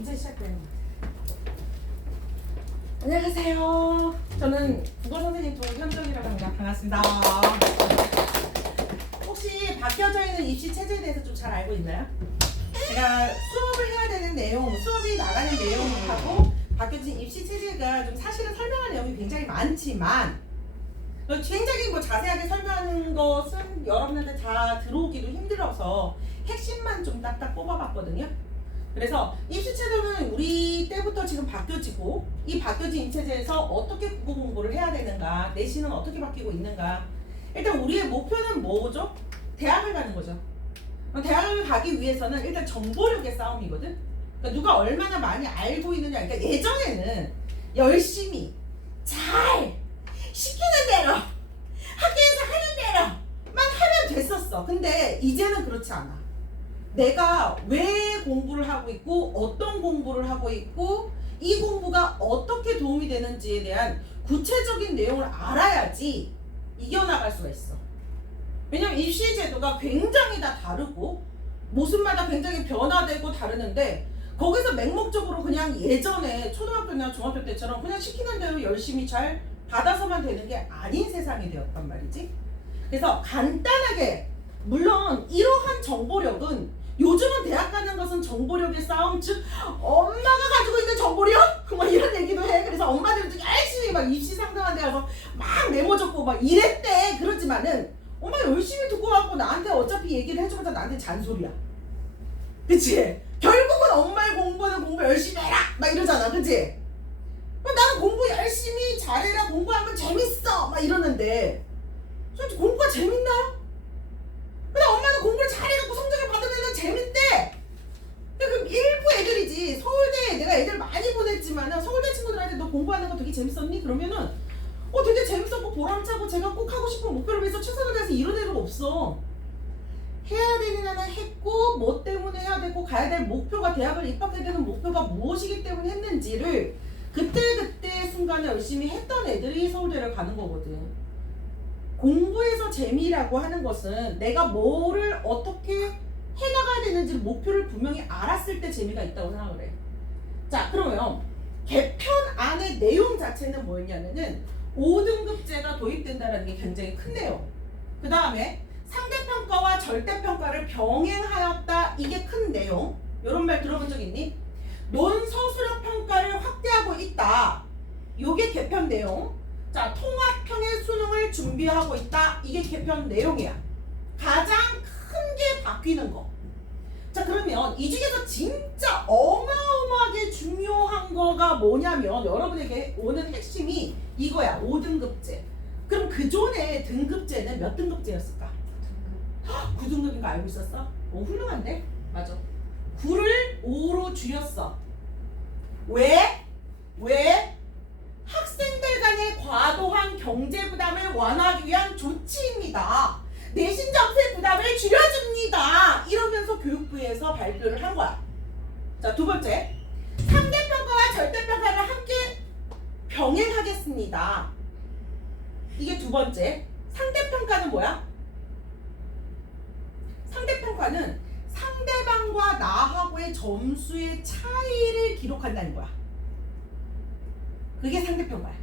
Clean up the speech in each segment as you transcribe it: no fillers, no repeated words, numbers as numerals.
이제 시작돼요. 안녕하세요. 저는 국어 선생님 조현정이라고 합니다. 반갑습니다. 혹시 바뀌어져 있는 입시 체제에 대해서 좀 잘 알고 있나요? 제가 수업을 해야 되는 내용, 수업이 나가는 내용하고 바뀌어진 입시 체제가 좀 사실은 설명할 내용이 굉장히 많지만 굉장히 자세하게 설명하는 것은 여러분한테 다 들어오기도 힘들어서 핵심만 좀 딱딱 뽑아봤거든요. 그래서 입시체제는 우리 때부터 지금 바뀌어지고 이 바뀌어진 입시체제에서 어떻게 국어 공부를 해야 되는가, 내신은 어떻게 바뀌고 있는가. 일단 우리의 목표는 뭐죠? 대학을 가는 거죠. 대학을 가기 위해서는 일단 정보력의 싸움이거든. 그러니까 누가 얼마나 많이 알고 있느냐. 그러니까 예전에는 열심히 잘 시키는 대로 학교에서 하는 대로만 하면 됐었어. 근데 이제는 그렇지 않아. 내가 왜 공부를 하고 있고 어떤 공부를 하고 있고 이 공부가 어떻게 도움이 되는지에 대한 구체적인 내용을 알아야지 이겨나갈 수가 있어. 왜냐면 입시 제도가 굉장히 다 다르고 모습마다 굉장히 변화되고 다르는데 거기서 맹목적으로 그냥 예전에 초등학교나 중학교 때처럼 그냥 시키는 대로 열심히 잘 받아서만 되는 게 아닌 세상이 되었단 말이지. 그래서 간단하게 물론 이러한 정보력은 요즘은 대학 가는 것은 정보력의 싸움, 즉 엄마가 가지고 있는 정보력? 막 이런 얘기도 해. 그래서 엄마들도 열심히 막 입시 상담한 데 가서 막 메모 적고 막 이랬대. 그렇지만은 엄마 열심히 듣고 와갖고 나한테 어차피 얘기를 해줘봤자 나한테 잔소리야. 그치? 결국은 엄마의 공부는 공부 열심히 해라! 막 이러잖아. 그치? 나는 공부 열심히 잘해라, 공부하면 재밌어! 막 이러는데 솔직히 공부가 재밌나요? 근데 엄마는 공부를 잘해갖고 성적을 받으면 재밌대. 그럼 일부 애들이지. 서울대에 내가 애들 많이 보냈지만은 서울대 친구들한테 너 공부하는 거 되게 재밌었니? 그러면은 되게 재밌었고 보람차고 제가 꼭 하고 싶은 목표를 위해서 최선을 다해서 이런 애가 없어. 해야 되는 하나 했고 뭐 때문에 해야 되고 가야 될 목표가 대학을 입학해야 되는 목표가 무엇이기 때문에 했는지를 그때 순간에 열심히 했던 애들이 서울대를 가는 거거든. 공부에서 재미라고 하는 것은 내가 뭐를 어떻게 해나가야 되는지 목표를 분명히 알았을 때 재미가 있다고 생각을 해. 자, 그러면 개편 안의 내용 자체는 뭐였냐면은 5등급제가 도입된다는 게 굉장히 큰 내용. 그 다음에 상대평가와 절대평가를 병행하였다. 이게 큰 내용. 이런 말 들어본 적 있니? 논서술형 평가를 확대하고 있다. 이게 개편 내용. 자, 통합형의 수능을 준비하고 있다. 이게 개편 내용이야. 가장 큰 게 바뀌는 거. 자, 그러면 이 중에서 진짜 어마어마하게 중요한 거가 뭐냐면 여러분에게 오는 핵심이 이거야. 5등급제. 그럼 그전에 등급제는 몇 등급제였을까? 9등급인 거 알고 있었어? 오, 훌륭한데? 맞아. 9를 5로 줄였어. 왜? 학생들 간의 과도한 경제 부담을 완화하기 위한 조치입니다. 내신 점수의 부담을 줄여줍니다. 이러면서 교육부에서 발표를 한 거야. 자, 두 번째. 상대평가와 절대평가를 함께 병행하겠습니다. 이게 두 번째. 상대평가는 뭐야? 상대평가는 상대방과 나하고의 점수의 차이를 기록한다는 거야. 그게 상대평가야.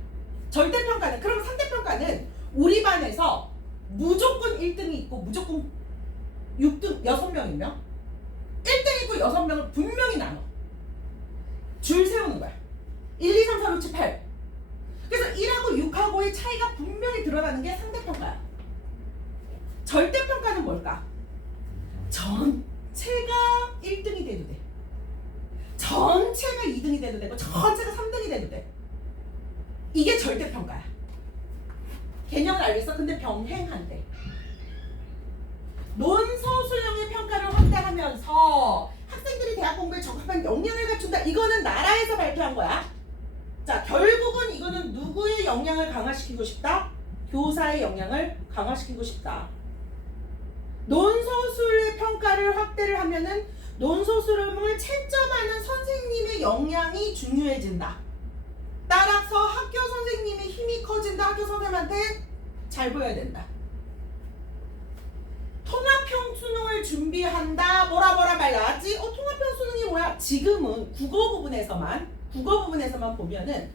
절대평가는, 그럼 상대평가는 우리 반에서 무조건 1등이 있고 무조건 6등 6명이면 1등 있고 6명을 분명히 나눠. 줄 세우는 거야. 1, 2, 3, 4, 5, 7, 8. 그래서 1하고 6하고의 차이가 분명히 드러나는 게 상대평가야. 절대평가는 뭘까? 전체가 1등이 돼도 돼. 전체가 2등이 돼도 되고 전체가 3등이 돼도 돼. 이게 절대평가야. 개념을 알겠어? 근데 병행한대. 논서술형의 평가를 확대하면서 학생들이 대학 공부에 적합한 역량을 갖춘다. 이거는 나라에서 발표한 거야. 자, 결국은 이거는 누구의 역량을 강화시키고 싶다? 교사의 역량을 강화시키고 싶다. 논서술의 평가를 확대를 하면은 논서술형을 채점하는 선생님의 역량이 중요해진다. 따라서 학교 선생님의 힘이 커진다. 학교 선생님한테 잘 보여야 된다. 통합형 수능을 준비한다. 뭐라 말 나왔지? 통합형 수능이 뭐야? 지금은 국어 부분에서만 보면은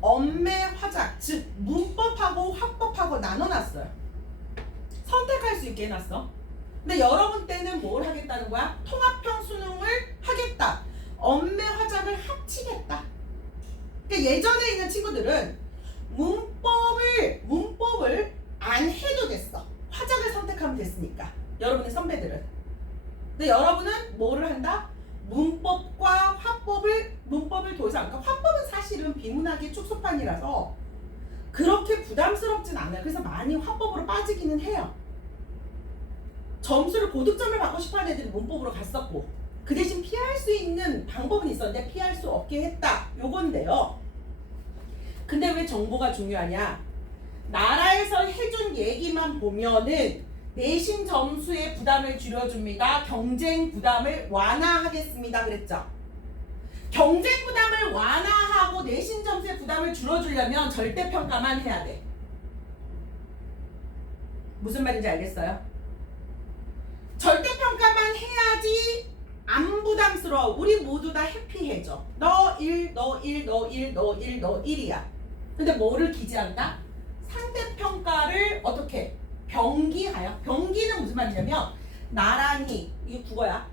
엄매 화작, 즉 문법하고 화법하고 나눠놨어요. 선택할 수 있게 해놨어. 근데 여러분 때는 뭘 하겠다는 거야? 통합형 수능을 하겠다. 엄매 화작을 합치겠다. 그러니까 예전에 있는 친구들은 문법을 안 해도 됐어. 화작을 선택하면 됐으니까. 여러분의 선배들은. 근데 여러분은 뭐를 한다? 문법과 문법을 더 이상, 그러니까 화법은 사실은 비문학의 축소판이라서 그렇게 부담스럽진 않아요. 그래서 많이 화법으로 빠지기는 해요. 점수를 고득점을 받고 싶어하는 애들이 문법으로 갔었고, 그 대신 피할 수 있는 방법은 있었는데 피할 수 없게 했다. 요건데요. 근데 왜 정보가 중요하냐? 나라에서 해준 얘기만 보면은 내신 점수의 부담을 줄여줍니다. 경쟁 부담을 완화하겠습니다. 그랬죠? 경쟁 부담을 완화하고 내신 점수의 부담을 줄여주려면 절대평가만 해야 돼. 무슨 말인지 알겠어요? 절대평가만 해야지 안 부담스러워. 우리 모두 다 해피해져. 너 1, 너 1, 너 1, 너 1, 너 1이야. 근데 뭐를 기재한다? 상대평가를 어떻게? 병기하여. 병기는 무슨 말이냐면 나란히, 이게 국어야.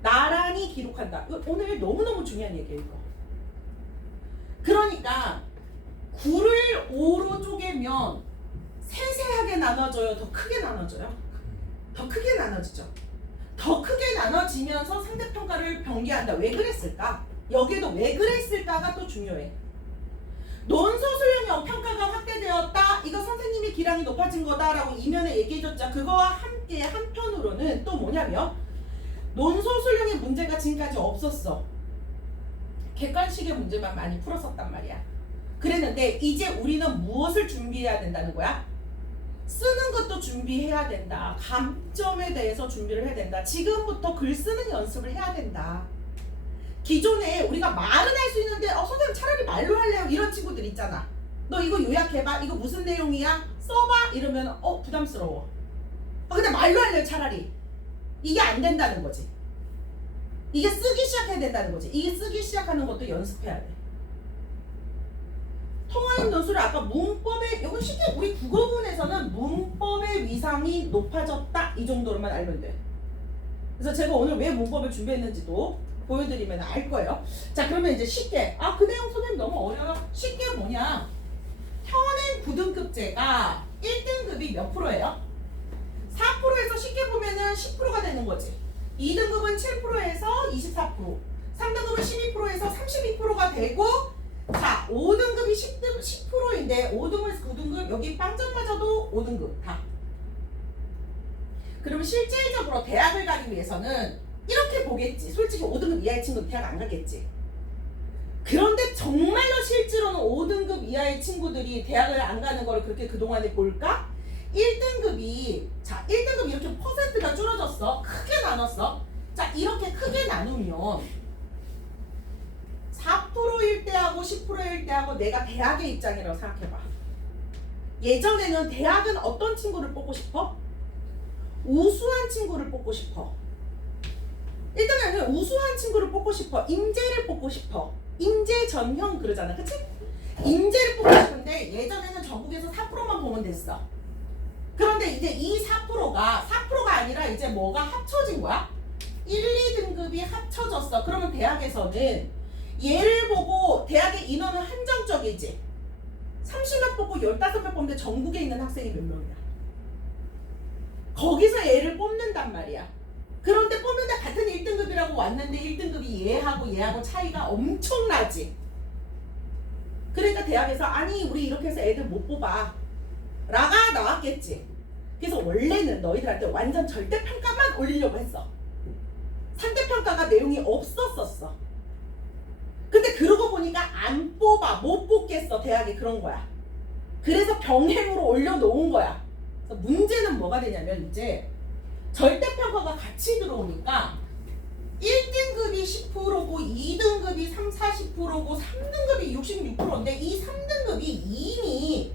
나란히 기록한다. 오늘 너무너무 중요한 얘기예요, 이거. 그러니까 9를 5로 쪼개면 세세하게 나눠져요? 더 크게 나눠져요? 더 크게 나눠지죠. 더 크게 나눠지면서 상대평가를 병기한다. 왜 그랬을까? 여기에도 왜 그랬을까가 또 중요해. 논소수용형 평가가 확대되었다. 이거 선생님이 기량이 높아진 거다라고 이면에 얘기해줬죠. 그거와 함께 한편으로는 또 뭐냐면 논소수용의 문제가 지금까지 없었어. 객관식의 문제만 많이 풀었었단 말이야. 그랬는데 이제 우리는 무엇을 준비해야 된다는 거야? 쓰는 것도 준비해야 된다. 감점에 대해서 준비를 해야 된다. 지금부터 글 쓰는 연습을 해야 된다. 기존에 우리가 말은 할 수 있는데 선생님 차라리 말로 할래요. 이런 친구들 있잖아. 너 이거 요약해봐. 이거 무슨 내용이야? 써봐. 이러면 부담스러워. 근데 말로 할래요. 차라리. 이게 안 된다는 거지. 이게 쓰기 시작해야 된다는 거지. 이게 쓰기 시작하는 것도 연습해야 돼. 통화임 논술을 아까 문법의, 이건 쉽게 우리 국어본에서는 문법의 위상이 높아졌다. 이 정도로만 알면 돼. 그래서 제가 오늘 왜 문법을 준비했는지도 보여드리면 알 거예요. 자, 그러면 이제 쉽게, 그 내용 선생님 너무 어려워. 쉽게 뭐냐? 현행 9등급제가 1등급이 몇 프로예요? 4%에서 쉽게 보면은 10%가 되는 거지. 2등급은 7%에서 24%, 3등급은 12%에서 32%가 되고, 자, 5등급이 10%인데 5등급에서 9등급 여기 빵점 맞아도 5등급 다. 그러면 실질적으로 대학을 가기 위해서는 이렇게 보겠지. 솔직히 5등급 이하의 친구는 대학 안 가겠지. 그런데 정말로 실제로는 5등급 이하의 친구들이 대학을 안 가는 걸 그렇게 그동안에 볼까? 1등급이, 자, 1등급 이렇게 퍼센트가 줄어졌어. 크게 나눴어. 자, 이렇게 크게 나누면 4%일 때하고 10%일 때하고 내가 대학의 입장이라고 생각해봐. 예전에는 대학은 어떤 친구를 뽑고 싶어? 우수한 친구를 뽑고 싶어. 일단은 우수한 친구를 뽑고 싶어. 인재를 뽑고 싶어. 인재 전형 그러잖아. 그치? 인재를 뽑고 싶은데 예전에는 전국에서 4%만 보면 됐어. 그런데 이제 이 4%가 아니라 이제 뭐가 합쳐진 거야? 1, 2등급이 합쳐졌어. 그러면 대학에서는 얘를 보고 대학의 인원은 한정적이지. 30명 뽑고 15명 뽑는데 전국에 있는 학생이 몇 명이야? 거기서 얘를 뽑는단 말이야. 그런데 뽑는데 같은 1등급이라고 왔는데 1등급이 얘하고 차이가 엄청나지. 그러니까 대학에서 아니 우리 이렇게 해서 애들 못 뽑아 라가 나왔겠지. 그래서 원래는 너희들한테 완전 절대평가만 올리려고 했어. 상대평가가 내용이 없었었어. 근데 그러고 보니까 안 뽑아. 못 뽑겠어. 대학이 그런 거야. 그래서 병행으로 올려놓은 거야. 그래서 문제는 뭐가 되냐면 이제 절대평가가 같이 들어오니까 1등급이 10%고 2등급이 40%고 3등급이 66%인데 이 3등급이 이미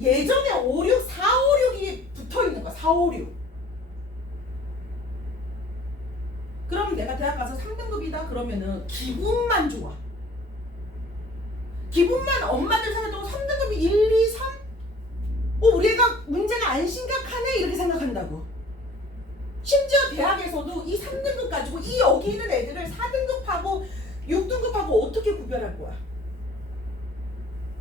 예전에 5, 6, 4, 5, 6이 붙어있는 거야. 4, 5, 6. 그럼 내가 대학 가서 나가서 3등급이다 그러면은 기분만 좋아. 기분만 엄마들 생각하고 3등급이 1, 2, 3? 우리 애가 문제가 안 심각하네 이렇게 생각한다고. 심지어 대학에서도 이 3등급 가지고 이 여기 있는 애들을 4등급하고 6등급하고 어떻게 구별할 거야?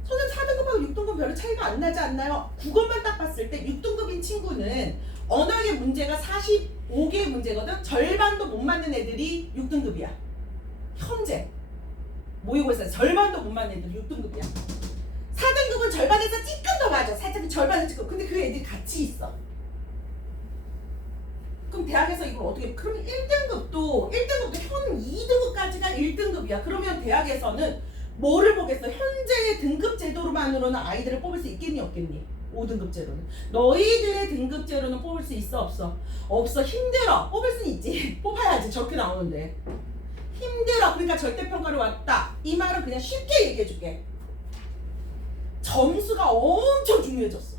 선생님 4등급하고 6등급 별로 차이가 안 나지 않나요? 국어만 딱 봤을 때 6등급인 친구는 언어의 문제가 45개 문제거든? 절반도 못 맞는 애들이 6등급이야. 현재 모이고 있어요. 절반도 못 맞는 애들이 6등급이야. 4등급은 절반에서 조금 더 맞아. 살짝 절반에서 조금. 근데 그 애들이 같이 있어. 그럼 대학에서 이걸 어떻게, 그러면 1등급도 현 2등급까지가 1등급이야. 그러면 대학에서는 뭐를 보겠어? 현재의 등급 제도로만으로는 아이들을 뽑을 수 있겠니 없겠니? 5등급 제로는. 너희들의 등급 제로는 뽑을 수 있어 없어? 없어. 힘들어. 뽑을 수는 있지. 뽑아야지. 저렇게 나오는데. 힘들어. 그러니까 절대평가를 왔다. 이 말은 그냥 쉽게 얘기해줄게. 점수가 엄청 중요해졌어.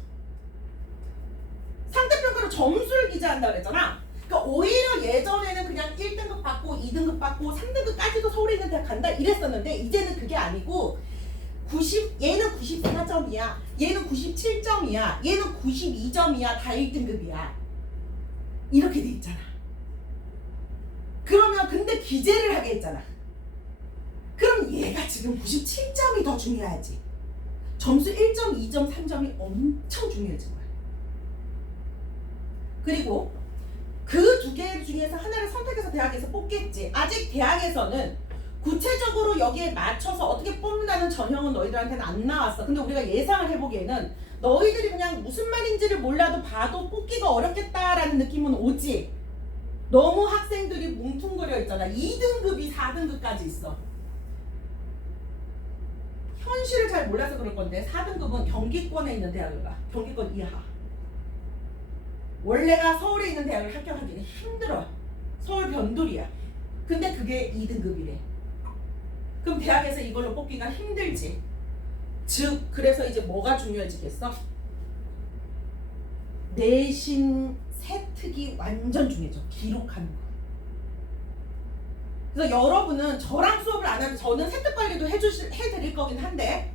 상대평가로 점수를 기재한다 그랬잖아. 그러니까 오히려 예전에는 그냥 1등급 받고 2등급 받고 3등급까지도 서울에 있는 대학 간다 이랬었는데 이제는 그게 아니고 얘는 94점이야. 얘는 97점이야. 얘는 92점이야. 다 1등급이야. 이렇게 돼 있잖아. 그러면 근데 기재를 하게 했잖아. 그럼 얘가 지금 97점이 더 중요하지. 점수 1점, 2점, 3점이 엄청 중요해진 거야. 그리고 그 두 개 중에서 하나를 선택해서 대학에서 뽑겠지. 아직 대학에서는 구체적으로 여기에 맞춰서 어떻게 뽑는다는 전형은 너희들한테는 안 나왔어. 근데 우리가 예상을 해보기에는 너희들이 그냥 무슨 말인지를 몰라도 봐도 뽑기가 어렵겠다라는 느낌은 오지. 너무 학생들이 뭉퉁거려 있잖아. 2등급이 4등급까지 있어. 현실을 잘 몰라서 그럴 건데 4등급은 경기권에 있는 대학을 가. 경기권 이하. 원래가 서울에 있는 대학을 합격하기는 힘들어. 서울 변두리야. 근데 그게 2등급이래. 그럼 대학에서 이걸로 뽑기가 힘들지. 즉 그래서 이제 뭐가 중요해지겠어? 내신 세특이 완전 중요해져. 기록하는 거. 그래서 여러분은 저랑 수업을 안 하면 저는 세특 관리도 해드릴 거긴 한데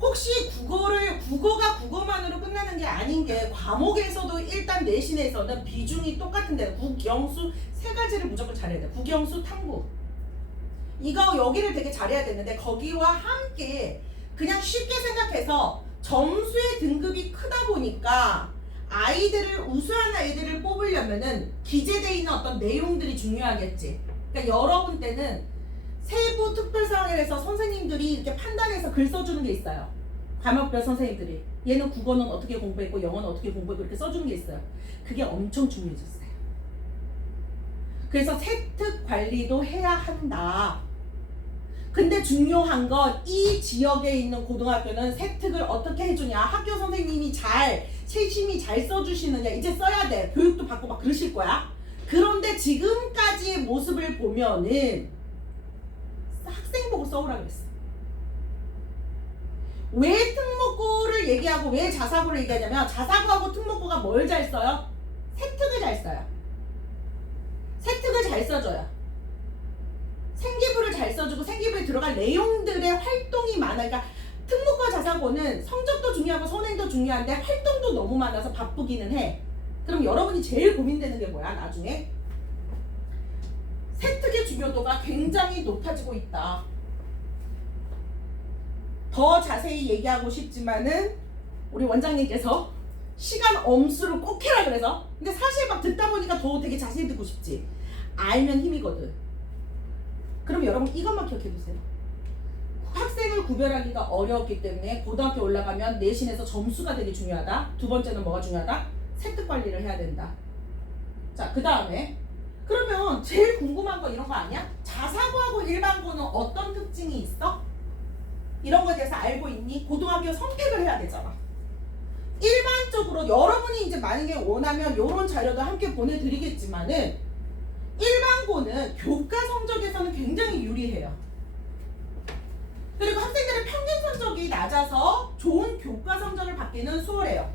혹시 국어가 국어만으로 끝나는 게 아닌 게 과목에서도 일단 내신에서는 비중이 똑같은데 국영수 세 가지를 무조건 잘해야 돼. 국영수 탐구. 이거 여기를 되게 잘해야 되는데 거기와 함께 그냥 쉽게 생각해서 점수의 등급이 크다 보니까 아이들을 우수한 아이들을 뽑으려면은 기재되어 있는 어떤 내용들이 중요하겠지. 그러니까 여러분 때는 세부 특별 상황에서 선생님들이 이렇게 판단해서 글 써주는 게 있어요. 과목별 선생님들이 얘는 국어는 어떻게 공부했고 영어는 어떻게 공부했고 이렇게 써주는 게 있어요. 그게 엄청 중요해졌어요. 그래서 세특 관리도 해야 한다. 근데 중요한 건 이 지역에 있는 고등학교는 세특을 어떻게 해주냐. 학교 선생님이 세심히 잘 써주시느냐. 이제 써야 돼. 교육도 받고 막 그러실 거야. 그런데 지금까지의 모습을 보면은 학생 보고 써오라 그랬어. 왜 특목고를 얘기하고 왜 자사고를 얘기하냐면 자사고하고 특목고가 뭘 잘 써요? 세특을 잘 써요. 세특을 잘 써줘요. 생기부를 잘 써주고 생기부에 들어갈 내용들의 활동이 많아. 그러니까 특목고 자사고는 성적도 중요하고 선행도 중요한데 활동도 너무 많아서 바쁘기는 해. 그럼 여러분이 제일 고민되는 게 뭐야? 나중에 세특의 중요도가 굉장히 높아지고 있다. 더 자세히 얘기하고 싶지만은 우리 원장님께서 시간 엄수를 꼭 해라 그래서. 근데 사실 막 듣다 보니까 더 되게 자세히 듣고 싶지. 알면 힘이거든. 그럼 여러분 이것만 기억해두세요. 학생을 구별하기가 어려웠기 때문에 고등학교 올라가면 내신에서 점수가 되게 중요하다. 두 번째는 뭐가 중요하다? 세특 관리를 해야 된다. 자, 그 다음에 그러면 제일 궁금한 거 이런 거 아니야? 자사고하고 일반고는 어떤 특징이 있어? 이런 거에 대해서 알고 있니? 고등학교 선택을 해야 되잖아. 일반적으로 여러분이 이제 만약에 원하면 이런 자료도 함께 보내드리겠지만은 일반고는 교과 성적에서는 굉장히 유리해요. 그리고 학생들의 평균 성적이 낮아서 좋은 교과 성적을 받기는 수월해요.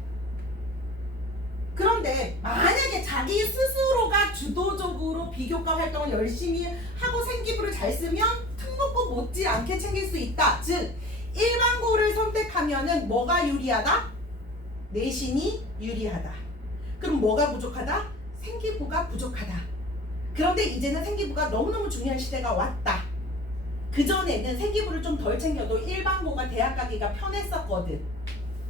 그런데 만약에 자기 스스로가 주도적으로 비교과 활동을 열심히 하고 생기부를 잘 쓰면 특목고 못지않게 챙길 수 있다. 즉 일반고를 선택하면은 뭐가 유리하다? 내신이 유리하다. 그럼 뭐가 부족하다? 생기부가 부족하다. 그런데 이제는 생기부가 너무너무 중요한 시대가 왔다. 그전에는 생기부를 좀 덜 챙겨도 일반고가 대학 가기가 편했었거든.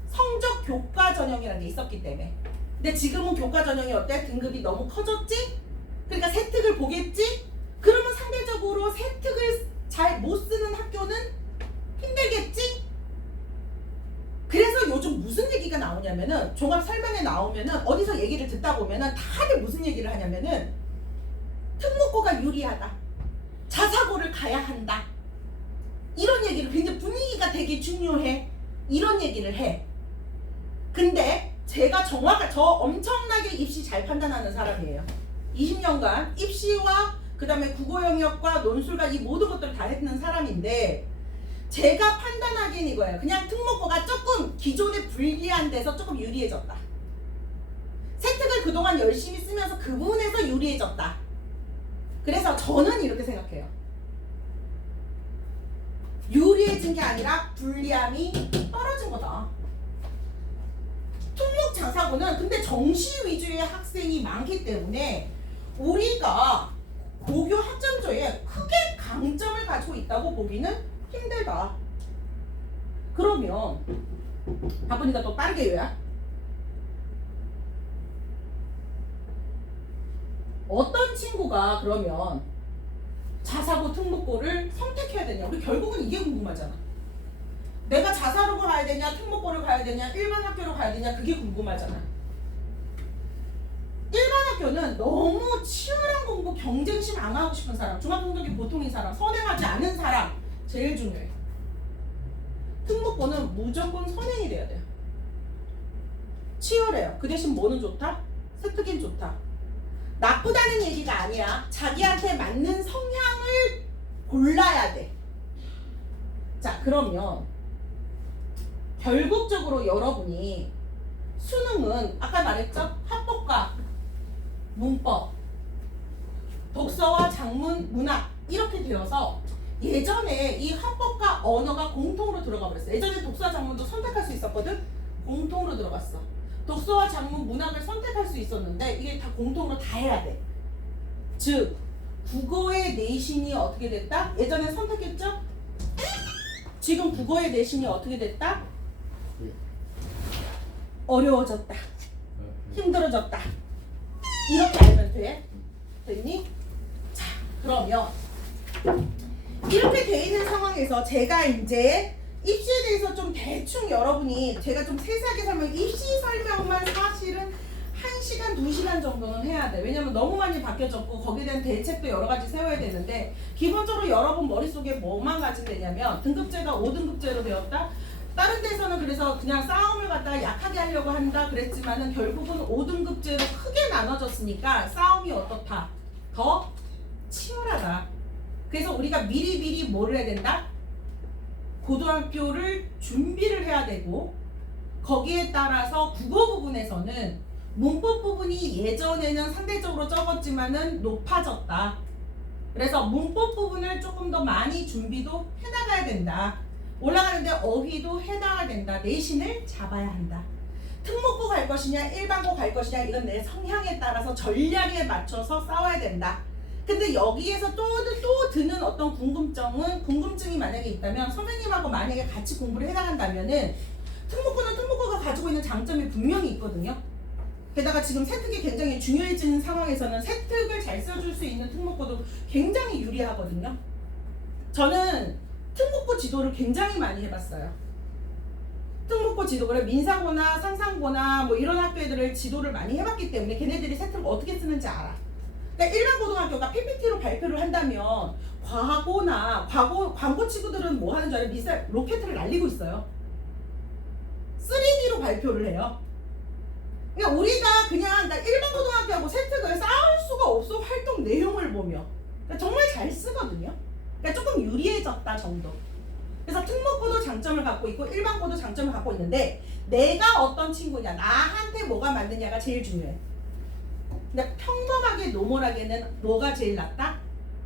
성적 교과 전형이라는 게 있었기 때문에. 근데 지금은 교과 전형이 어때? 등급이 너무 커졌지? 그러니까 세특을 보겠지? 그러면 상대적으로 세특을 잘 못 쓰는 학교는 힘들겠지? 그래서 요즘 무슨 얘기가 나오냐면은 종합 설명에 나오면은 어디서 얘기를 듣다 보면은 다들 무슨 얘기를 하냐면은 특목고가 유리하다. 자사고를 가야 한다. 이런 얘기를 굉장히 분위기가 되게 중요해. 이런 얘기를 해. 근데 제가 저 엄청나게 입시 잘 판단하는 사람이에요. 20년간 입시와 그 다음에 국어 영역과 논술과 이 모든 것들을 다 했는 사람인데 제가 판단하기엔 이거예요. 그냥 특목고가 조금 기존에 불리한 데서 조금 유리해졌다. 세특을 그동안 열심히 쓰면서 그 부분에서 유리해졌다. 그래서 저는 이렇게 생각해요. 유리해진 게 아니라 불리함이 떨어진 거다. 특목 자사고는 근데 정시 위주의 학생이 많기 때문에 우리가 고교 학점조에 크게 강점을 가지고 있다고 보기는 힘들다. 그러면 바쁘니까 또 빠르게 요약. 어떤 친구가 그러면 자사고 특목고를 선택해야 되냐? 우리 결국은 이게 궁금하잖아. 내가 자사고를 가야 되냐, 특목고를 가야 되냐, 일반 학교로 가야 되냐, 그게 궁금하잖아. 일반 학교는 너무 치열한 공부, 경쟁심 안 하고 싶은 사람, 중학생들이 보통인 사람, 선행하지 않은 사람 제일 중요해. 특목고는 무조건 선행이 돼야 돼요. 치열해요. 그 대신 뭐는 좋다? 세특인 좋다. 나쁘다는 얘기가 아니야. 자기한테 맞는 성향을 골라야 돼. 자, 그러면 결국적으로 여러분이 수능은 아까 말했죠? 합법과 문법, 독서와 작문, 문학 이렇게 되어서 예전에 이 합법과 언어가 공통으로 들어가 버렸어. 예전에 독서와 작문도 선택할 수 있었거든? 공통으로 들어갔어. 독서와 작문, 문학을 선택할 수 있었는데 이게 다 공통으로 다 해야 돼. 즉 국어의 내신이 어떻게 됐다? 예전에 선택했죠? 지금 국어의 내신이 어떻게 됐다? 어려워졌다. 힘들어졌다. 이렇게 알면 돼. 됐니? 자, 그러면 이렇게 돼 있는 상황에서 제가 이제 입시에 대해서 좀 대충 여러분이 제가 좀 세세하게 설명, 입시 설명만 사실은 1시간, 2시간 정도는 해야 돼. 왜냐면 너무 많이 바뀌어졌고 거기에 대한 대책도 여러 가지 세워야 되는데 기본적으로 여러분 머릿속에 뭐만 가지면 되냐면 등급제가 5등급제로 되었다. 다른 데서는 그래서 그냥 싸움을 갖다가 약하게 하려고 한다 그랬지만은 결국은 5등급제로 크게 나눠졌으니까 싸움이 어떻다? 더 치열하다. 그래서 우리가 미리미리 뭐를 해야 된다? 고등학교를 준비를 해야 되고 거기에 따라서 국어 부분에서는 문법 부분이 예전에는 상대적으로 적었지만은 높아졌다. 그래서 문법 부분을 조금 더 많이 준비도 해나가야 된다. 올라가는데 어휘도 해나가야 된다. 내신을 잡아야 한다. 특목고 갈 것이냐 일반고 갈 것이냐 이건 내 성향에 따라서 전략에 맞춰서 싸워야 된다. 근데 여기에서 또 드는 어떤 궁금증이 만약에 있다면 선생님하고 만약에 같이 공부를 해나간다면은 특목고는 특목고가 가지고 있는 장점이 분명히 있거든요. 게다가 지금 세특이 굉장히 중요해지는 상황에서는 세특을 잘 써줄 수 있는 특목고도 굉장히 유리하거든요. 저는 특목고 지도를 굉장히 많이 해봤어요. 특목고 지도를 민사고나 상상고나 뭐 이런 학교들을 지도를 많이 해봤기 때문에 걔네들이 세특을 어떻게 쓰는지 알아. 그러니까 일반 고등학교가 PPT로 발표를 한다면 광고 친구들은 뭐 하는 줄 알아요? 미사일 로켓을 날리고 있어요. 3D로 발표를 해요. 그러니까 우리가 그냥 일반 고등학교하고 세특을 쌓을 수가 없어. 활동 내용을 보면 그러니까 정말 잘 쓰거든요. 그러니까 조금 유리해졌다 정도. 그래서 특목고도 장점을 갖고 있고 일반고도 장점을 갖고 있는데 내가 어떤 친구냐, 나한테 뭐가 맞느냐가 제일 중요해. 근데 평범하게 노멀하게는 뭐가 제일 낫다?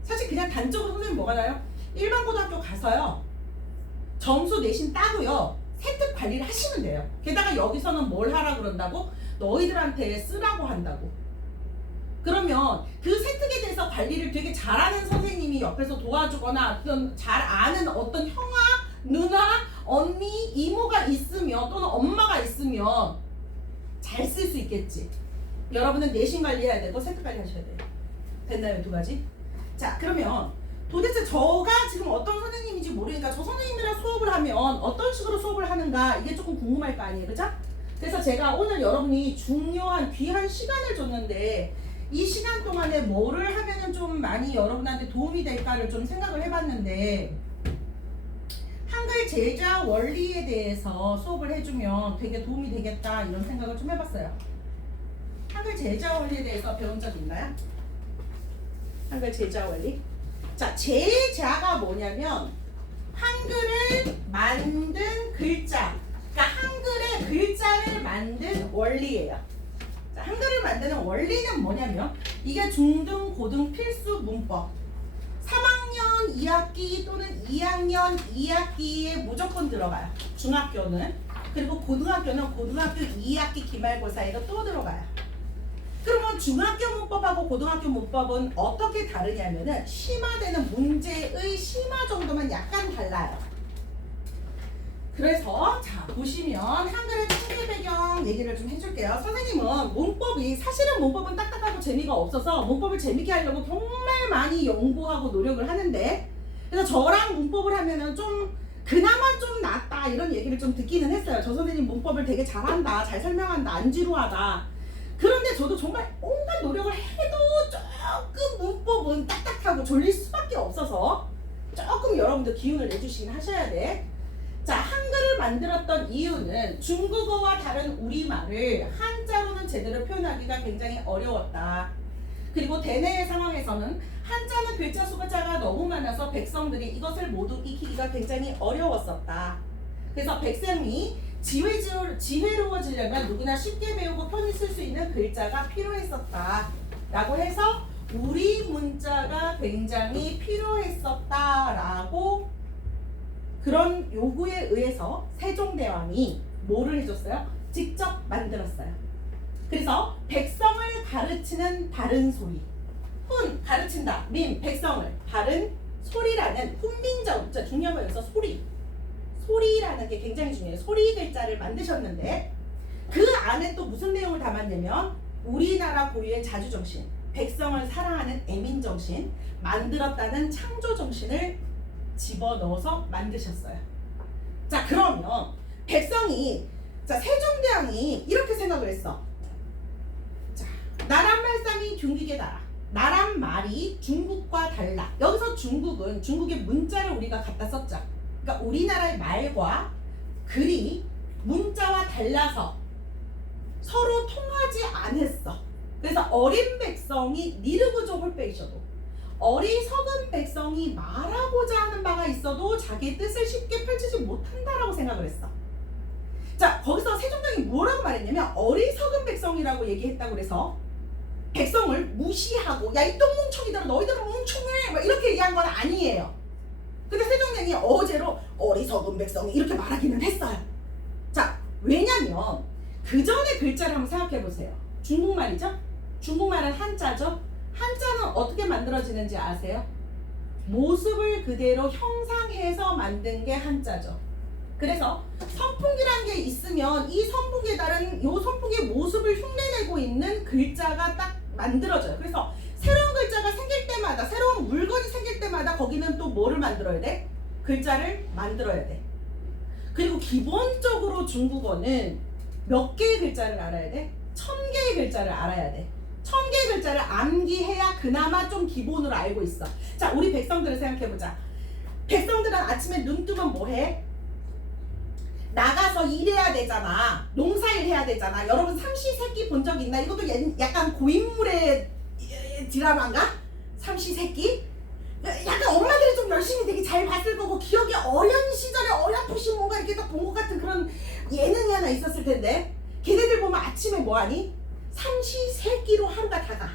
사실 그냥 단적으로 선생님 뭐가 나요? 일반고등학교 가서요 점수 내신 따고요 세특 관리를 하시면 돼요. 게다가 여기서는 뭘 하라 그런다고? 너희들한테 쓰라고 한다고. 그러면 그 세특에 대해서 관리를 되게 잘하는 선생님이 옆에서 도와주거나 어떤 잘 아는 어떤 형아, 누나, 언니, 이모가 있으면 또는 엄마가 있으면 잘 쓸 수 있겠지. 여러분은 내신 관리해야 되고 세특 관리 하셔야 돼요. 됐나요? 두 가지? 자, 그러면 도대체 저가 지금 어떤 선생님인지 모르니까 저 선생님이랑 수업을 하면 어떤 식으로 수업을 하는가 이게 조금 궁금할 거 아니에요, 그죠? 그래서 제가 오늘 여러분이 중요한 귀한 시간을 줬는데 이 시간 동안에 뭐를 하면은 좀 많이 여러분한테 도움이 될까를 좀 생각을 해봤는데 한글 제자 원리에 대해서 수업을 해주면 되게 도움이 되겠다 이런 생각을 좀 해봤어요. 한글 제자 원리에 대해서 배운 적 있나요? 한글 제자 원리? 자, 제자가 뭐냐면 한글을 만든 글자, 그러니까 한글의 글자를 만든 원리예요. 자, 한글을 만드는 원리는 뭐냐면 이게 중등, 고등 필수 문법 3학년 2학기 또는 2학년 2학기에 무조건 들어가요. 중학교는. 그리고 고등학교는 고등학교 2학기 기말고사에도 또 들어가요. 그러면 중학교 문법하고 고등학교 문법은 어떻게 다르냐면은 심화되는 문제의 심화 정도만 약간 달라요. 그래서 자 보시면 한글의 통계 배경 얘기를 좀 해줄게요. 선생님은 문법이 사실은 문법은 딱딱하고 재미가 없어서 문법을 재밌게 하려고 정말 많이 연구하고 노력을 하는데 그래서 저랑 문법을 하면은 좀 그나마 좀 낫다 이런 얘기를 좀 듣기는 했어요. 저 선생님 문법을 되게 잘한다, 잘 설명한다, 안 지루하다. 그런데 저도 정말 온갖 노력을 해도 조금 문법은 딱딱하고 졸릴 수밖에 없어서 조금 여러분들 기운을 내주시긴 하셔야 돼. 자, 한글을 만들었던 이유는 중국어와 다른 우리말을 한자로는 제대로 표현하기가 굉장히 어려웠다. 그리고 대내의 상황에서는 한자는 글자 숫자가 너무 많아서 백성들이 이것을 모두 익히기가 굉장히 어려웠었다. 그래서 백성이 지혜로워지려면 누구나 쉽게 배우고 편히 쓸 수 있는 글자가 필요했었다 라고 해서 우리 문자가 굉장히 필요했었다라고 그런 요구에 의해서 세종대왕이 뭐를 해줬어요? 직접 만들었어요. 그래서 백성을 가르치는 바른 소리, 훈 가르친다, 민 백성을, 바른 소리라는 훈민정, 진짜 중요한 건 여기서 소리라는 게 굉장히 중요해요. 소리 글자를 만드셨는데 그 안에 또 무슨 내용을 담았냐면 우리나라 고유의 자주정신, 백성을 사랑하는 애민정신, 만들었다는 창조정신을 집어넣어서 만드셨어요. 자, 그러면 백성이, 자, 세종대왕이 이렇게 생각을 했어. 자, 나란 말씀이 중국의 나라, 나란 말이 중국과 달라. 여기서 중국은 중국의 문자를 우리가 갖다 썼죠. 그러니까 우리나라의 말과 글이 문자와 달라서 서로 통하지 않았어. 그래서 어린 백성이 니르그조 홀빼이셔도 어리석은 백성이 말하고자 하는 바가 있어도 자기의 뜻을 쉽게 펼치지 못한다라고 생각을 했어. 자, 거기서 세종대왕이 뭐라고 말했냐면 어리석은 백성이라고 얘기했다고 그래서 백성을 무시하고 야 이 똥뭉청이들아 너희들은 뭉청해 막 이렇게 얘기한 건 아니에요. 근데 세종대왕이 어제로 어리석은 백성이 이렇게 말하기는 했어요. 자, 왜냐면 그 전에 글자를 한번 생각해 보세요. 중국말이죠? 중국말은 한자죠? 한자는 어떻게 만들어지는지 아세요? 모습을 그대로 형상해서 만든 게 한자죠. 그래서 선풍기라는 게 있으면 이 선풍기에 따른 이 선풍기의 모습을 흉내내고 있는 글자가 딱 만들어져요. 그래서 새로운 글자가 생길 때마다, 새로운 물건이 생길 때마다 거기는 또 뭐를 만들어야 돼? 글자를 만들어야 돼. 그리고 기본적으로 중국어는 몇 개의 글자를 알아야 돼? 1000개의 글자를 알아야 돼. 1000개의 글자를 암기해야 그나마 좀 기본으로 알고 있어. 자, 우리 백성들을 생각해보자. 백성들은 아침에 눈 뜨면 뭐 해? 나가서 일해야 되잖아. 농사일 해야 되잖아. 여러분 삼시세끼 본 적 있나? 이것도 약간 고인물의 드라마인가? 삼시세끼? 약간 엄마들이 좀 열심히 되게 잘 봤을 거고 기억이 어린 시절에 어렴풋이 뭔가 이렇게 딱 본 것 같은 그런 예능이 하나 있었을 텐데 걔네들 보면 아침에 뭐하니? 삼시세끼로 하루가 다가.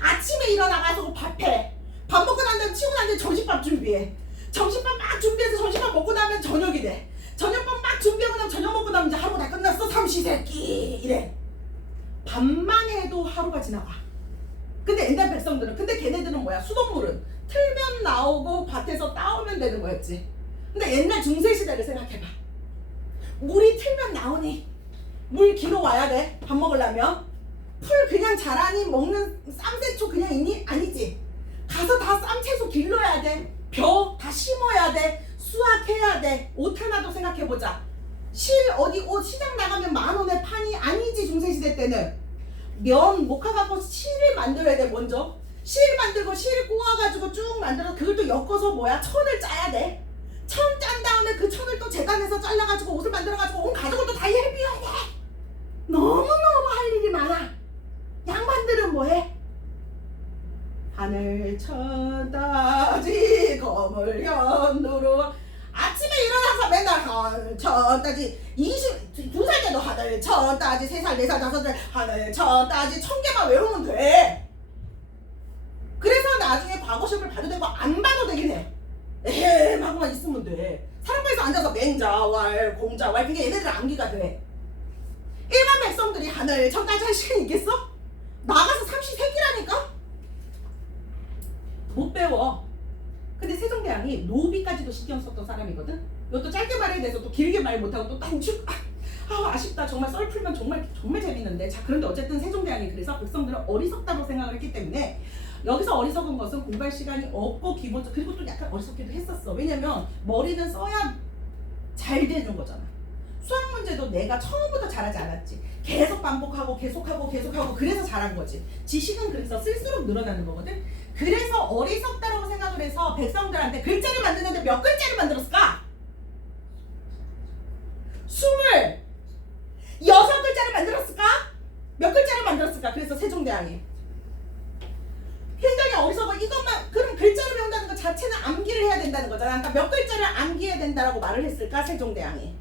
아침에 일어나가지고 밥해. 밥 먹고 난 다음에 치고 난 다음에 점심밥 준비해. 점심밥 막 준비해서 점심밥 먹고 나면 저녁이 돼. 저녁밥 막 준비하고 나면 저녁 먹고 나면 이제 하루가 다 끝났어. 삼시세끼 이래. 밥만 해도 하루가 지나가. 근데 옛날 백성들은, 근데 걔네들은 뭐야? 수돗물은 틀면 나오고 밭에서 따오면 되는 거였지. 근데 옛날 중세시대를 생각해봐. 물이 틀면 나오니 물 기로 와야 돼. 밥 먹으려면 풀 그냥 자라니 먹는 쌈채초 그냥 있니? 아니지. 가서 다 쌈채소 길러야 돼. 벼 다 심어야 돼. 수확해야 돼. 옷 하나도 생각해보자. 실 어디 옷 시장 나가면 10,000원에 파니? 아니지. 중세시대 때는 면 목화갖고 실을 만들어야 돼. 먼저 실 만들고 실 꼬아가지고 쭉 만들어 그걸 또 엮어서 뭐야? 천을 짜야 돼. 천 짠 다음에 그 천을 또 재단해서 잘라가지고 옷을 만들어가지고 온 가족을 또 다 해비워야 돼. 너무너무 할 일이 많아. 양반들은 뭐해? 하늘 천 따지 거물 현두로. 아침에 일어나서 맨날 하늘 천 따지 22살 때도 하늘 천 따지 3살 4살 5살 하늘 천 따지 1000개만 외우면 돼. 그래서 나중에 과거시험을 봐도 되고 안 봐도 되긴 해. 에헴 하고만 있으면 돼. 사람과에서 앉아서 맹자왈 공자왈 그게 얘네들 암기가 돼. 일반 백성들이 하늘 천 따지 할 시간 있겠어? 나가서 삼시세끼라니까? 못 배워. 근데 세종대왕이 노비까지도 신경 썼던 사람이거든. 이것도 짧게 말해야 돼서 또 길게 말 못하고 또 단축. 아쉽다. 정말 썰 풀면 정말 재밌는데. 자, 그런데 어쨌든 세종대왕이 그래서 백성들은 어리석다고 생각을 했기 때문에 여기서 어리석은 것은 공부할 시간이 없고 기본적 그리고 또 약간 어리석기도 했었어. 왜냐면 머리는 써야 잘 되는 거잖아. 수학 문제도 내가 처음부터 잘하지 않았지. 계속 반복하고 계속하고 그래서 잘한 거지. 지식은 그래서 쓸수록 늘어나는 거거든. 그래서 어리석다라고 생각을 해서 백성들한테 글자를 만드는데 몇 글자를 만들었을까? 26글자를 만들었을까? 몇 글자를 만들었을까? 그래서 세종대왕이 굉장히 어리석어. 이것만 그럼 글자를 배운다는 것 자체는 암기를 해야 된다는 거잖아. 그러니까 몇 글자를 암기해야 된다라고 말을 했을까? 세종대왕이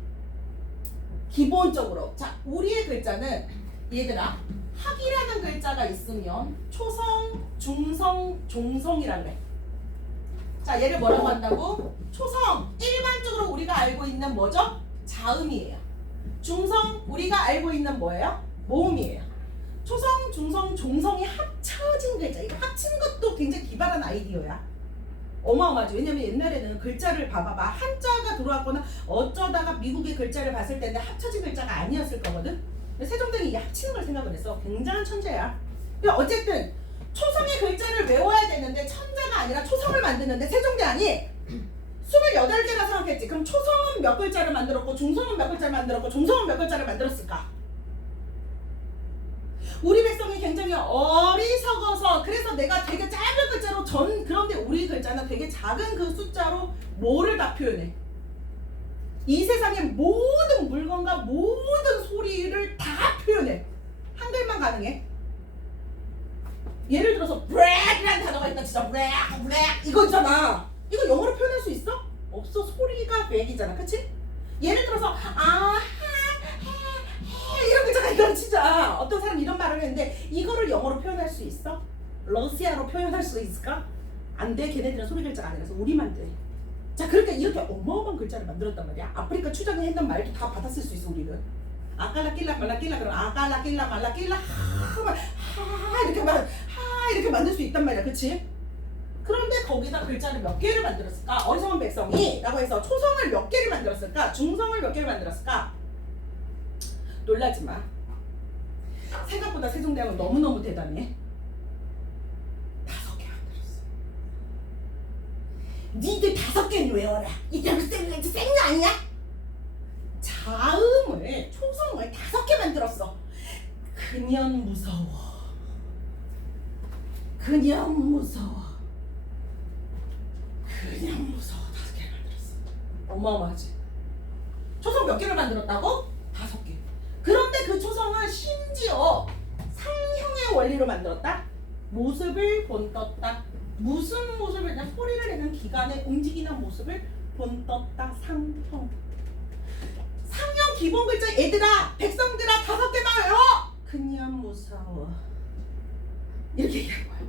기본적으로. 자, 우리의 글자는 얘들아 학이라는 글자가 있으면 초성, 중성, 종성이라 그래. 자, 얘를 뭐라고 한다고? 초성, 일반적으로 우리가 알고 있는 뭐죠? 자음이에요. 중성, 우리가 알고 있는 뭐예요? 모음이에요. 초성, 중성, 종성이 합쳐진 글자. 이거 합친 것도 굉장히 기발한 아이디어야. 어마어마하지. 왜냐면 옛날에는 글자를 봐봐봐. 한자가 들어왔거나 어쩌다가 미국의 글자를 봤을 때는 합쳐진 글자가 아니었을 거거든. 세종대왕이 이게 합치는 걸 생각을 했어. 굉장한 천재야. 어쨌든 초성의 글자를 외워야 되는데 천자가 아니라 초성을 만드는데 세종대왕이 28개라 생각했지. 그럼 초성은 몇 글자를 만들었고 중성은 몇 글자를 만들었고 종성은 몇 글자를 만들었을까? 우리 백성이 굉장히 어리석어서 그래서 내가 되게 짧은 글자로 그런데 우리 글자는 되게 작은 그 숫자로 뭐를 다 표현해. 이 세상의 모든 물건과 모든 소리를 다 표현해. 한글만 가능해. 예를 들어서 브렉이라는 단어가 있다. 진짜 브렉 이거 있잖아. 이거 영어로 표현할 수 있어? 없어. 소리가 브렉이잖아. 그치? 예를 들어서 이런 글자가 이건 진짜 어떤 사람 이런 말을 했는데 이거를 영어로 표현할 수 있어? 러시아로 표현할 수 있을까? 안 돼. 걔네들은 소리 글자가 아니라서 우리만 돼. 자, 그러니까 이렇게 어마어마한 글자를 만들었단 말이야. 아프리카 추장에 했던 말도 다 받았을 수 있어 우리는. 아깔라 낄라 말라 낄라 그럼 아깔라 낄라 말라 낄라 이렇게 만들 수 있단 말이야. 그치? 그런데 거기다 글자를 몇 개를 만들었을까? 어리석은 백성이 라고 해서 초성을 몇 개를 만들었을까? 중성을 몇 개를 만들었을까? 놀라지 마. 생각보다 세종대왕은 너무너무 대단해. 5개 만들었어. 니들 5개는 외워라. 이게 생리 아니야? 자음을, 초성을 5개 만들었어. 그냥 무서워. 그냥 무서워. 5개를 만들었어. 어마어마하지. 초성 몇 개를 만들었다고? 5개. 그런데 그 초성은 심지어 상형의 원리로 만들었다. 모습을 본떴다. 무슨 모습을 내는 소리를 내는 기간에 움직이는 모습을 본떴다 상형. 상형 기본 글자 얘들아 백성들아 5개만 외워. 그냥 무서워. 이렇게 얘기한 거야.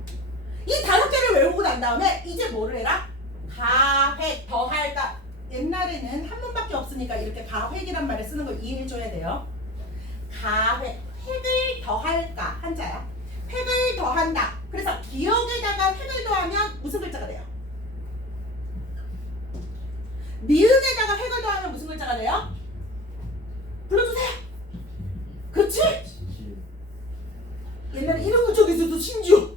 이 5개를 외우고 난 다음에 이제 뭐를 해라? 가획 더할까. 옛날에는 한 문밖에 없으니까 이렇게 가획이란 말을 쓰는 걸 이해해줘야 돼요. 가획, 획을 더할까 한자야. 획을 더한다. 그래서 기역에다가 획을 더하면 무슨 글자가 돼요? 니은에다가 획을 더하면 무슨 글자가 돼요? 불러주세요. 그치? 옛날에 이런 글자도 있어도 심지어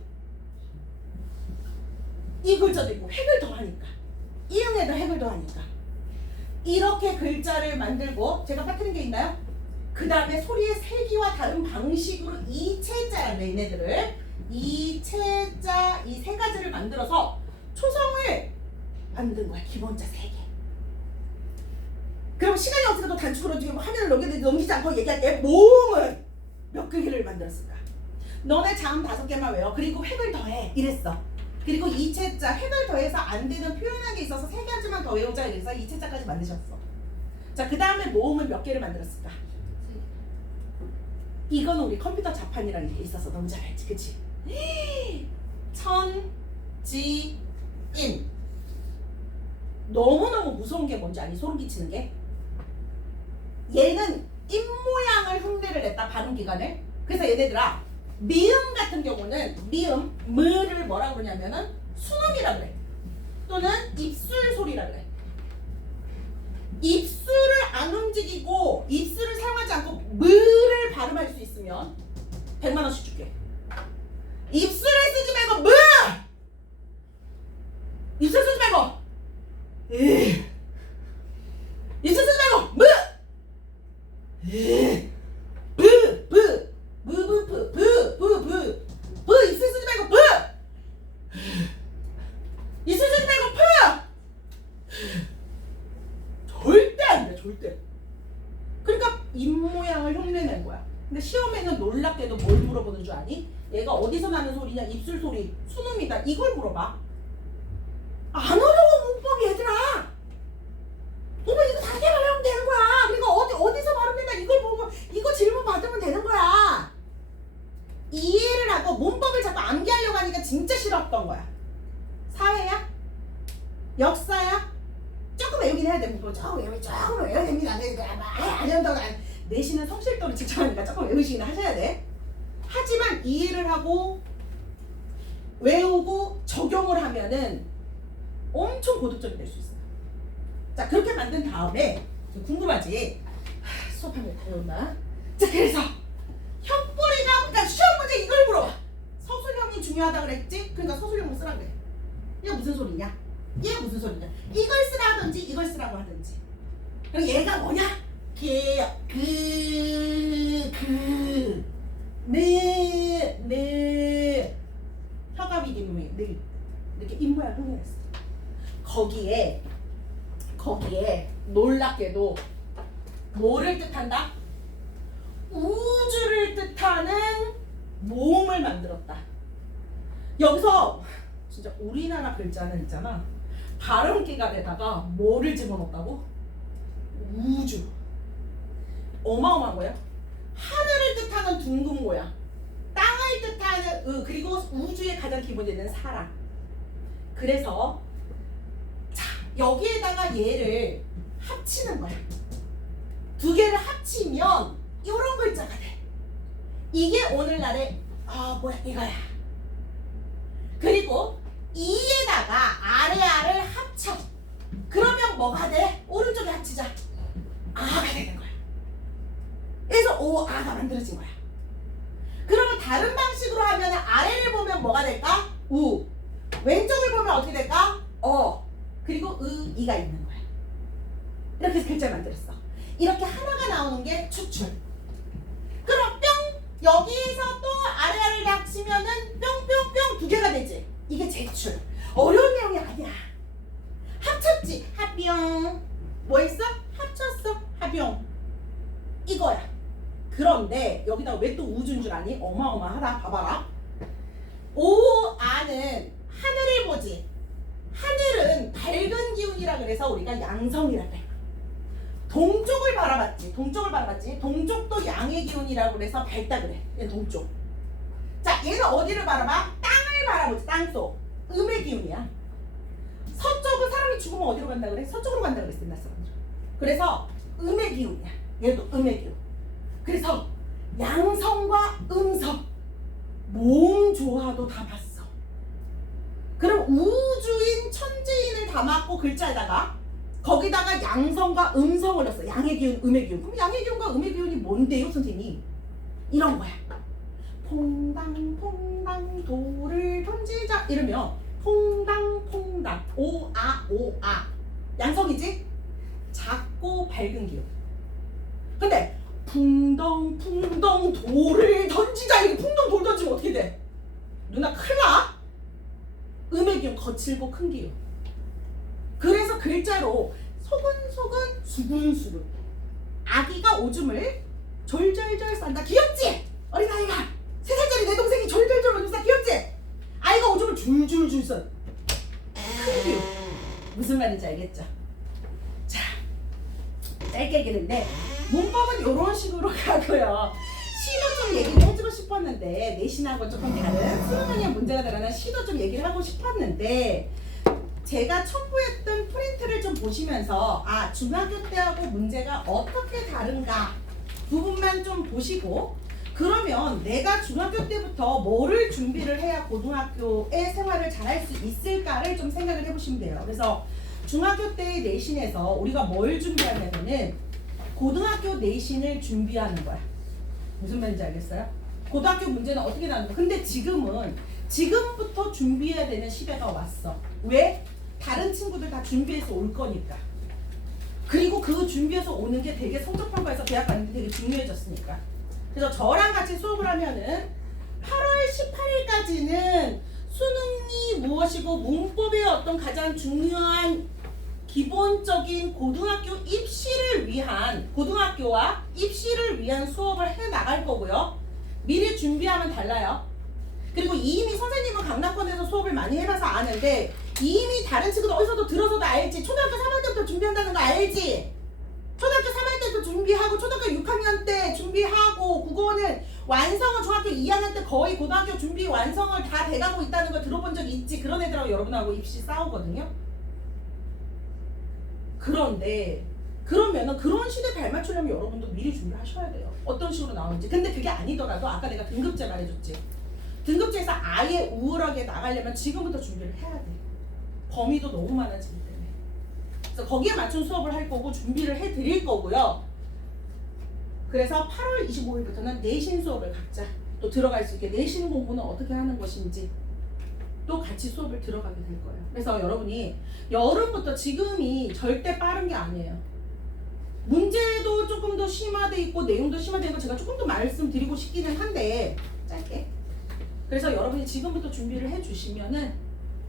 이 글자도 있고 획을 더하니까 이응에다 획을 더하니까 이렇게 글자를 만들고 제가 빠뜨린 게 있나요? 그 다음에 소리의 세기와 다른 방식으로 이체자라고 해. 얘네들을 이체자 이 3가지를 만들어서 초성을 만든 거야. 기본자 3개. 그럼 시간이 없으니까 또 단축으로 지금 화면을 넘기지 않고 얘기할게. 모음은 몇 개를 만들었을까? 너네 자음 5개만 외워. 그리고 획을 더해. 이랬어. 그리고 이체자 획을 더해서 안 되는 표현한 게 있어서 3가지만 더 외우자. 이래서 이체자까지 만드셨어. 자, 그 다음에 모음은 몇 개를 만들었을까? 이거는 우리 컴퓨터 자판이라는 게 있어서 너무 잘 알지, 그치? 천지인. 너무너무 무서운 게 뭔지 아니? 소름 끼치는 게 얘는 입모양을 흉내를 냈다. 발음 기간을. 그래서 얘네들아 미음 같은 경우는 미음, 무를 뭐라고 그러냐면은 순음이라 그래. 또는 입술 소리라 그래. 입술을 안 움직이고 입술을 사용하지 않고 무를 발음할 수 있으면 100만 원씩 줄게. 입술을 쓰지 말고 무! 입술 쓰지 말고 입술 쓰지 말고 무! 부 입술 쓰지 말고 부! 입술 쓰지 말고 푸! 절대 안 돼, 절대. 그러니까 입모양을 흉내낸 거야. 근데 시험에는 놀랍게도 뭘 물어보는 줄 아니? 얘가 어디서 나는 소리냐? 입술 소리, 순음이다. 이걸 물어봐. 안 어려워 문법 얘들아. 이거 5개만 외우면 되는 거야. 그리고 어디서 발음된다 이걸 보고 이거 질문 받으면 되는 거야. 이해를 하고 문법을 자꾸 암기하려고 하니까 진짜 싫었던 거야. 사회야? 역사야? 조금 외우긴 해야 됩니다. 조금 외워야 됩니다. 안 외운다고 내신은 성실도를 측정하니까 조금 외우시긴 하셔야 돼. 하지만 이해를 하고 외우고 적용을 하면은 엄청 고득점이 될 수 있어요. 자, 그렇게 만든 다음에 궁금하지? 수업하면 다 외운다. 자, 그래서 형뿌리가 그러니까 시험 문제 이걸 물어봐. 서술형이 중요하다 그랬지? 그러니까 서술형을 쓰라 그래. 이거 무슨 소리냐? 얘가 무슨 소리냐? 이걸 쓰라 하든지 이걸 쓰라고 하든지. 그럼 얘가 뭐냐? 혀가 비기면 이렇게 입모양 흉내냈어. 거기에 놀랍게도 뭐를 뜻한다? 우주를 뜻하는 모음을 만들었다. 여기서 진짜 우리나라 글자는 있잖아. 발음기관에다가 뭐를 집어넣었다고? 우주. 어마어마한 거야. 하늘을 뜻하는 둥근 모양, 땅을 뜻하는 그리고 우주의 가장 기본되는 사랑. 그래서 자, 여기에다가 얘를 합치는 거야. 2개를 합치면 이런 글자가 돼. 이게 오늘날의 뭐야 이거야. 그리고 이에다가 아래아를 합쳐. 그러면 뭐가 돼? 오른쪽에 합치자. 아가 되는 거야. 그래서 오아가 만들어진 거야. 그러면 다른 방식으로 하면 아래를 보면 뭐가 될까? 우. 왼쪽을 보면 어떻게 될까? 어. 그리고 이가 있는 거야. 이렇게 해서 글자를 만들었어. 이렇게 하나가 나오는 게 추출. 그럼 뿅! 여기에서 또 아래아래를 합치면은 뿅뿅뿅 2개가 되지. 이게 제출. 어려운 내용이 아니야. 합쳤지. 합병. 뭐 했어? 합쳤어. 합병. 이거야. 그런데 여기다가 왜 또 우주인 줄 아니? 어마어마하다. 봐봐라. 오아는 하늘을 보지. 하늘은 동지라 그래서 우리가 양성이라고 해. 동쪽을 바라봤지. 동쪽도 양의 기운이라고 그래서 밝다 그래. 얘 동쪽. 자, 얘는 어디를 바라봐? 땅을 바라보지. 땅속. 음의 기운이야. 서쪽은 사람이 죽으면 어디로 간다 그래? 서쪽으로 간다 그랬어. 옛날 사람들. 그래서 음의 기운이야. 얘도 음의 기운. 그래서 양성과 음성 몸 조화도 다 봤어. 그럼 우주인 천지인을 담았고 글자에다가 거기다가 양성과 음성을 넣었어. 양의 기운, 음의 기운. 그럼 양의 기운과 음의 기운이 뭔데요, 선생님? 이런 거야. 퐁당 돌을 던지자 이러면 퐁당 오아 양성이지? 작고 밝은 기운. 근데 풍덩 돌을 던지자 이게 풍덩 돌 던지면 어떻게 돼? 누나 큰일 나? 음의 기운 거칠고 큰 기운. 그래서 글자로 소근소근 수근수근 아기가 오줌을 졸졸졸 싼다. 귀엽지? 어린아이가 3살짜리 내 동생이 졸졸졸 오줌 싸. 귀엽지? 아이가 오줌을 줄줄줄 써. 큰 기운. 무슨 말인지 알겠죠? 자, 짧게 얘기했는데 문법은 이런 식으로 가고요. 시도 좀 얘기를 해주고 싶었는데 내신하고 조금 다른 수능하는 문제가 다른 시도 좀 얘기를 하고 싶었는데 제가 첨부했던 프린트를 좀 보시면서 중학교 때하고 문제가 어떻게 다른가 부분만 좀 보시고 그러면 내가 중학교 때부터 뭐를 준비를 해야 고등학교의 생활을 잘할 수 있을까를 좀 생각을 해보시면 돼요. 그래서 중학교 때 내신에서 우리가 뭘 준비하냐면은 고등학교 내신을 준비하는 거야. 무슨 말인지 알겠어요? 고등학교 문제는 어떻게 나오는 거야? 근데 지금부터 준비해야 되는 시대가 왔어. 왜? 다른 친구들 다 준비해서 올 거니까. 그리고 그 준비해서 오는 게 되게 성적평가에서 대학 가는데 되게 중요해졌으니까. 그래서 저랑 같이 수업을 하면은 8월 18일까지는 수능이 무엇이고 문법의 어떤 가장 중요한 기본적인 고등학교와 입시를 위한 수업을 해 나갈 거고요. 미리 준비하면 달라요. 그리고 이미 선생님은 강남권에서 수업을 많이 해봐서 아는데 이미 다른 친구들 어디서도 들어서도 알지. 초등학교 3학년 때부터 준비한다는 거 알지? 초등학교 3학년 때부터 준비하고 초등학교 6학년 때 준비하고 국어는 완성은 중학교 2학년 때 거의 고등학교 준비 완성을 다 돼가고 있다는 거 들어본 적 있지. 그런 애들하고 여러분하고 입시 싸우거든요. 그런데 그러면은 그런 시대에 발맞추려면 여러분도 미리 준비하셔야 돼요. 어떤 식으로 나오는지. 근데 그게 아니더라도 아까 내가 등급제 말해줬지. 등급제에서 아예 우월하게 나가려면 지금부터 준비를 해야 돼. 범위도 너무 많아지기 때문에. 그래서 거기에 맞춘 수업을 할 거고 준비를 해드릴 거고요. 그래서 8월 25일부터는 내신 수업을 각자 또 들어갈 수 있게 내신 공부는 어떻게 하는 것인지 또 같이 수업을 들어가게 될 거예요. 그래서 여러분이 여름부터 지금이 절대 빠른 게 아니에요. 문제도 조금 더 심화돼 있고 내용도 심화돼 있고 제가 조금 더 말씀드리고 싶기는 한데 짧게. 그래서 여러분이 지금부터 준비를 해주시면은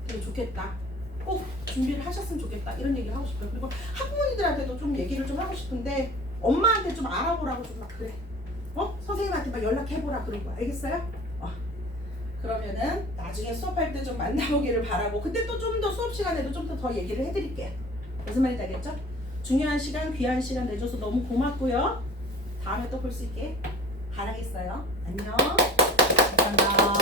되게 좋겠다. 꼭 준비를 하셨으면 좋겠다. 이런 얘기를 하고 싶어요. 그리고 학부모님들한테도 좀 얘기를 좀 하고 싶은데 엄마한테 좀 알아보라고 좀 막 그래. 선생님한테 막 연락해보라 그런 거 알겠어요? 그러면은 나중에 수업할 때 좀 만나보기를 바라고 그때 또 좀 더 수업 시간에도 좀 더 얘기를 해드릴게요. 무슨 말인지 알겠죠? 중요한 시간, 귀한 시간 내줘서 너무 고맙고요. 다음에 또 볼 수 있게 바라겠어요. 안녕. 감사합니다.